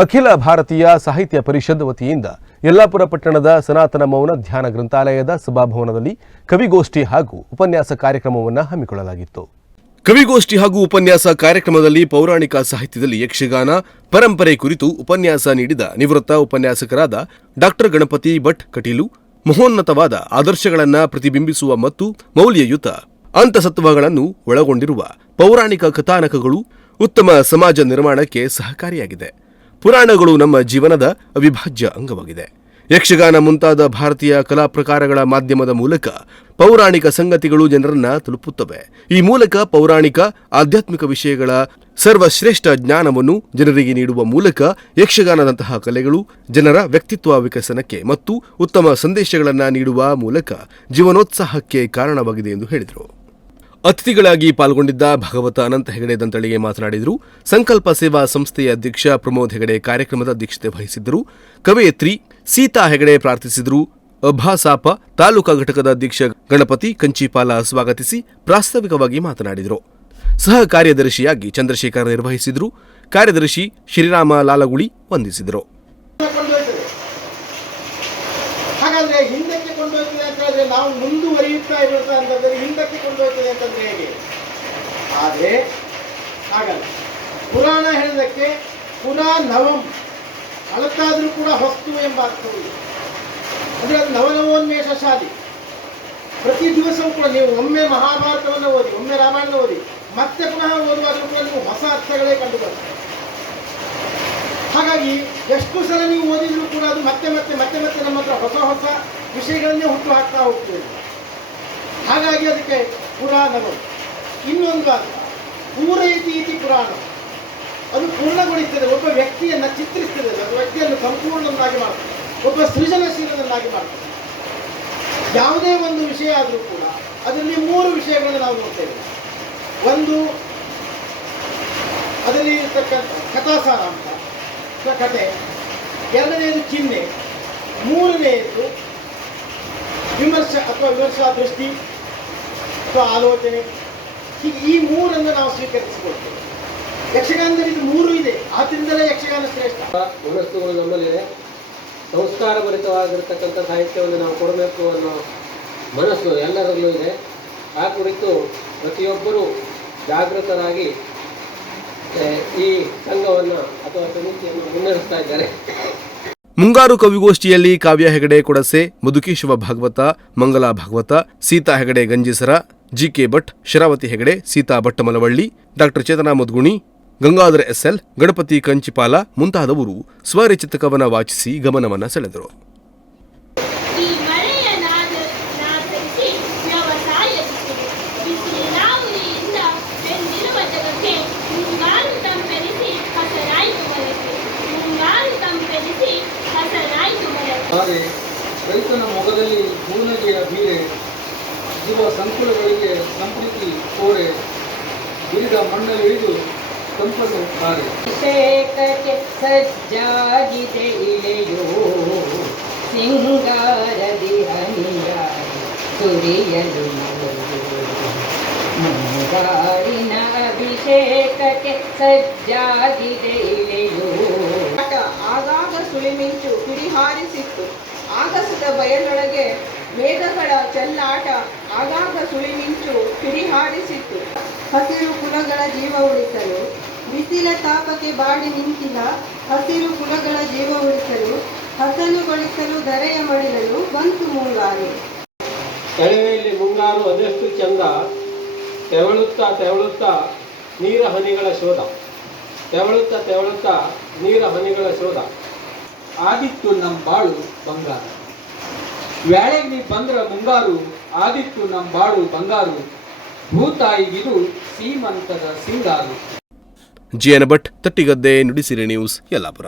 ಅಖಿಲ ಭಾರತೀಯ ಸಾಹಿತ್ಯ ಪರಿಷತ್ ವತಿಯಿಂದ ಯಲ್ಲಾಪುರ ಪಟ್ಟಣದ ಸನಾತನ ಮೌನ ಧ್ಯಾನ ಗ್ರಂಥಾಲಯದ ಸಭಾಭವನದಲ್ಲಿ ಕವಿಗೋಷ್ಠಿ ಹಾಗೂ ಉಪನ್ಯಾಸ ಕಾರ್ಯಕ್ರಮವನ್ನು ಹಮ್ಮಿಕೊಳ್ಳಲಾಗಿತ್ತು. ಕವಿಗೋಷ್ಠಿ ಹಾಗೂ ಉಪನ್ಯಾಸ ಕಾರ್ಯಕ್ರಮದಲ್ಲಿ ಪೌರಾಣಿಕ ಸಾಹಿತ್ಯದಲ್ಲಿ ಯಕ್ಷಗಾನ, ಪರಂಪರೆ ಕುರಿತು ಉಪನ್ಯಾಸ ನೀಡಿದ ನಿವೃತ್ತ ಉಪನ್ಯಾಸಕರಾದ ಡಾಕ್ಟರ್ ಗಣಪತಿ ಭಟ್ ಕಟೀಲು, ಮಹೋನ್ನತವಾದ ಆದರ್ಶಗಳನ್ನು ಪ್ರತಿಬಿಂಬಿಸುವ ಮತ್ತು ಮೌಲ್ಯಯುತ ಅಂತಸತ್ವಗಳನ್ನು ಒಳಗೊಂಡಿರುವ ಪೌರಾಣಿಕ ಕಥಾನಕಗಳು ಉತ್ತಮ ಸಮಾಜ ನಿರ್ಮಾಣಕ್ಕೆ ಸಹಕಾರಿಯಾಗಿದೆ. ಪುರಾಣಗಳು ನಮ್ಮ ಜೀವನದ ಅವಿಭಾಜ್ಯ ಅಂಗವಾಗಿದೆ. ಯಕ್ಷಗಾನ ಮುಂತಾದ ಭಾರತೀಯ ಕಲಾ ಪ್ರಕಾರಗಳ ಮಾಧ್ಯಮದ ಮೂಲಕ ಪೌರಾಣಿಕ ಸಂಗತಿಗಳು ಜನರನ್ನ ತಲುಪುತ್ತವೆ. ಈ ಮೂಲಕ ಪೌರಾಣಿಕ, ಆಧ್ಯಾತ್ಮಿಕ ವಿಷಯಗಳ ಸರ್ವಶ್ರೇಷ್ಠ ಜ್ಞಾನವನ್ನು ಜನರಿಗೆ ನೀಡುವ ಮೂಲಕ ಯಕ್ಷಗಾನದಂತಹ ಕಲೆಗಳು ಜನರ ವ್ಯಕ್ತಿತ್ವ ವಿಕಸನಕ್ಕೆ ಮತ್ತು ಉತ್ತಮ ಸಂದೇಶಗಳನ್ನು ನೀಡುವ ಮೂಲಕ ಜೀವನೋತ್ಸಾಹಕ್ಕೆ ಕಾರಣವಾಗಿದೆ ಎಂದು ಹೇಳಿದರು. ಅತಿಥಿಗಳಾಗಿ ಪಾಲ್ಗೊಂಡಿದ್ದ ಭಗವತ ಅನಂತ ಹೆಗಡೆ ದಂತಳಿಗೆ ಮಾತನಾಡಿದರು. ಸಂಕಲ್ಪ ಸೇವಾ ಸಂಸ್ಥೆಯ ಅಧ್ಯಕ್ಷ ಪ್ರಮೋದ್ ಹೆಗಡೆ ಕಾರ್ಯಕ್ರಮದ ಅಧ್ಯಕ್ಷತೆ ವಹಿಸಿದ್ದರು. ಕವಯತ್ರಿ ಸೀತಾ ಹೆಗಡೆ ಪ್ರಾರ್ಥಿಸಿದರು. ಅಭಾಸಾಪ ತಾಲೂಕಾ ಘಟಕದ ಅಧ್ಯಕ್ಷ ಗಣಪತಿ ಕಂಚಿಪಾಲ ಸ್ವಾಗತಿಸಿ ಪ್ರಾಸ್ತಾವಿಕವಾಗಿ ಮಾತನಾಡಿದರು. ಸಹ ಕಾರ್ಯದರ್ಶಿಯಾಗಿ ಚಂದ್ರಶೇಖರ್ ನಿರ್ವಹಿಸಿದರು. ಕಾರ್ಯದರ್ಶಿ ಶ್ರೀರಾಮ ಲಾಲಗುಳಿ ವಂದಿಸಿದರು. ಕೊಂಡೊಯ್ತದೆ ಹಾಗಾದ್ರೆ ಹಿಂದಕ್ಕೆ ಕೊಂಡೊಯ್ತದೆ ಅಂತ ಹೇಳಿದ್ರೆ ನಾವು ಮುಂದುವರಿಯುತ್ತಾ ಇರುತ್ತಾ ಅಂತಂದ್ರೆ ಹಿಂದಕ್ಕೆ ಕೊಂಡೋಗ್ತದೆ ಅಂತಂದ್ರೆ ಹೇಗೆ? ಆದರೆ ಹಾಗಲ್ಲ. ಪುರಾಣ ಹೇಳಿದಕ್ಕೆ ಪುನಃ ನವಂ ಅಳತಾದ್ರೂ ಕೂಡ ಹೊಸ್ತು ಎಂಬ ಅರ್ಥವಿದೆ ಅಂದ್ರೆ ಅದು ನವನವೋನ್ಮೇಷ ಶಾಲಿ ಪ್ರತಿ ದಿವಸವೂ ಕೂಡ ನೀವು ಒಮ್ಮೆ ಮಹಾಭಾರತವನ್ನು ಓದಿ, ಒಮ್ಮೆ ರಾಮಾಯಣ ಓದಿ, ಮತ್ತೆ ಪುನಃ ಓದುವಾಗಲೂ ಕೂಡ ನೀವು ಹೊಸ ಅರ್ಥಗಳೇ ಕಂಡು ಬರ್ತದೆ ಹಾಗಾಗಿ ಎಷ್ಟು ಸಲ ನೀವು ಓದಿದ್ರು ಕೂಡ ಅದು ಮತ್ತೆ ಮತ್ತೆ ಮತ್ತೆ ಮತ್ತೆ ನಮ್ಮ ಹತ್ರ ಹೊಸ ಹೊಸ ವಿಷಯಗಳನ್ನೇ ಹುಟ್ಟು ಹಾಕ್ತಾ ಹೋಗ್ತೇವೆ. ಹಾಗಾಗಿ ಅದಕ್ಕೆ ಪುರಾಣಗಳು. ಇನ್ನೊಂದು ಅರ್ಥ ಪೂರೈತಿ ಇತಿ ಪುರಾಣ. ಅದು ಪೂರ್ಣಗೊಳಿಸ್ತದೆ ಒಬ್ಬ ವ್ಯಕ್ತಿಯನ್ನು ಚಿತ್ರಿಸ್ತದೆ ಅದು ವ್ಯಕ್ತಿಯನ್ನು ಸಂಪೂರ್ಣವನ್ನಾಗಿ ಮಾಡ್ತದೆ ಒಬ್ಬ ಸೃಜನಶೀಲನನ್ನಾಗಿ ಮಾಡ್ತದೆ ಯಾವುದೇ ಒಂದು ವಿಷಯ ಆದರೂ ಕೂಡ, ಅದರಲ್ಲಿ ಮೂರು ವಿಷಯಗಳನ್ನು ನಾವು ನೋಡ್ತೇವೆ. ಒಂದು, ಅದರಲ್ಲಿ ಇರತಕ್ಕಂಥ ಕಥಾಸಾರ ಅಂತ ಕಥೆ. ಎರಡನೆಯದು ಚಿಹ್ನೆ. ಮೂರನೆಯದು ವಿಮರ್ಶ ಅಥವಾ ವಿಮರ್ಶಾ ದೃಷ್ಟಿ ಅಥವಾ ಆಲೋಚನೆ, ಹೀಗೆ ಈ ಮೂರನ್ನು ನಾವು ಸ್ವೀಕರಿಸಿಕೊಳ್ತೇವೆ. ಯಕ್ಷಗಾನದಲ್ಲಿ ಇದು ಮೂರು ಇದೆ. ಆದ್ದರಿಂದಲೇ ಯಕ್ಷಗಾನ ಶ್ರೇಷ್ಠ. ಮನಸ್ಸುಗಳು ನಮ್ಮಲ್ಲಿದೆ ಸಂಸ್ಕಾರ ಭರಿತವಾಗಿರ್ತಕ್ಕಂಥ ಸಾಹಿತ್ಯವನ್ನು ನಾವು ಕೊಡಬೇಕು ಅನ್ನೋ ಮನಸ್ಸು ಎಲ್ಲರಲ್ಲೂ ಇದೆ. ಆ ಕುರಿತು ಪ್ರತಿಯೊಬ್ಬರೂ ಜಾಗೃತರಾಗಿ ಈ ಸಂಘವನ್ನು ಅಥವಾ ಸಮಿತಿಯನ್ನು ಮುನ್ನಡೆಸ್ತಾ ಇದ್ದಾರೆ. ಮುಂಗಾರು ಕವಿಗೋಷ್ಠಿಯಲ್ಲಿ Kavya Hegde Kodase Madhukeshava Bhagavata, Mangala Bhagavata, Seetha Hegde Ganjisara, GK Bhat, Sharavati Hegde, Seetha Bhattamalavalli doctor Chetana Mudguni, Gangadhara SL Ganapati Kanchipala ಮುಂತಾದವರು ಸ್ವರಚಿತ ಕವನ ವಾಚಿಸಿ ಗಮನವನ್ನು ಸೆಳೆದರು. ಆದರೆ ರೈತನ ಮೊಗದಲ್ಲಿ ಹೂನಗೆಯ ಬೀರೆ, ಜೀವ ಸಂಕುಲಗಳಿಗೆ ಸಂಪ್ರೀತಿ ಕೋರೆ, ಬಿರಿದ ಮಣ್ಣಲ್ಲಿಳಿದು ತಂಪನ್ನು ಹಾರೆ. ಸಜ್ಜಾಗಿದೆ ಇಳೆಯೋ ಸಿಂಗಾರದಿ ಹನಿಯ ಸುರಿಯಲು ಮುಂಗಾರಿನ ಅಭಿಷೇಕಕ್ಕೆ ಸಜ್ಜಾಗಿದೆ ಇಳೆಯೋ ಆಟ ಆಗಾಗ ಸುಳಿಮಿಂಚು ಕಿಡಿಹಾರಿಸಿತ್ತು. ಆಗಸದ ಬಯಲೊಳಗೆ ಮೇಘಗಳ ಚೆಲ್ಲಾಟ, ಆಗಾಗ ಸುಳಿಮಿಂಚು ಕಿಡಿಹಾರಿಸಿತ್ತು. ಹಸಿರು ಕುಲಗಳ ಜೀವ ಉಳಿಸಲು, ಬಿಸಿಲ ತಾಪಕ್ಕೆ ಬಾಡಿ ನಿಂತಿಲ್ಲ ಹಸಿರು ಕುಲಗಳ ಜೀವ ಉಳಿಸಲು, ಹಸನುಗೊಳಿಸಲು ಧರೆಯ ಮಡಿಲಲು ಬಂತು ಮುಂಗಾರು. ಕಣಿವೆಯಲ್ಲಿ ಮುಂಗಾರು ಅದೆಷ್ಟು ಚಂದ, ತೆವಳುತ್ತಾ ತೆವಳುತ್ತಾ ನೀರ ಹನಿಗಳ ಶೋಧ. ತೆವಳುತ್ತಾ ತೆವಳುತ್ತ ನೀರ ಹನಿಗಳ ಶೋಧ. ಆದಿತ್ತು ನಮ್ ಬಾಳು ಬಂಗಾರ. ವ್ಯಾಳೆಗ್ ನೀ ಬಂದ್ರ ಮುಂಗಾರು, ಆದಿತ್ತು ನಮ್ ಬಾಳು ಬಂಗಾರು. ಭೂತಾಯಿಗಿದು ಸೀಮಂತದ ಸಿಂಗಾರು. GN Bhat Tattigadde Nudisiri news Yellapur.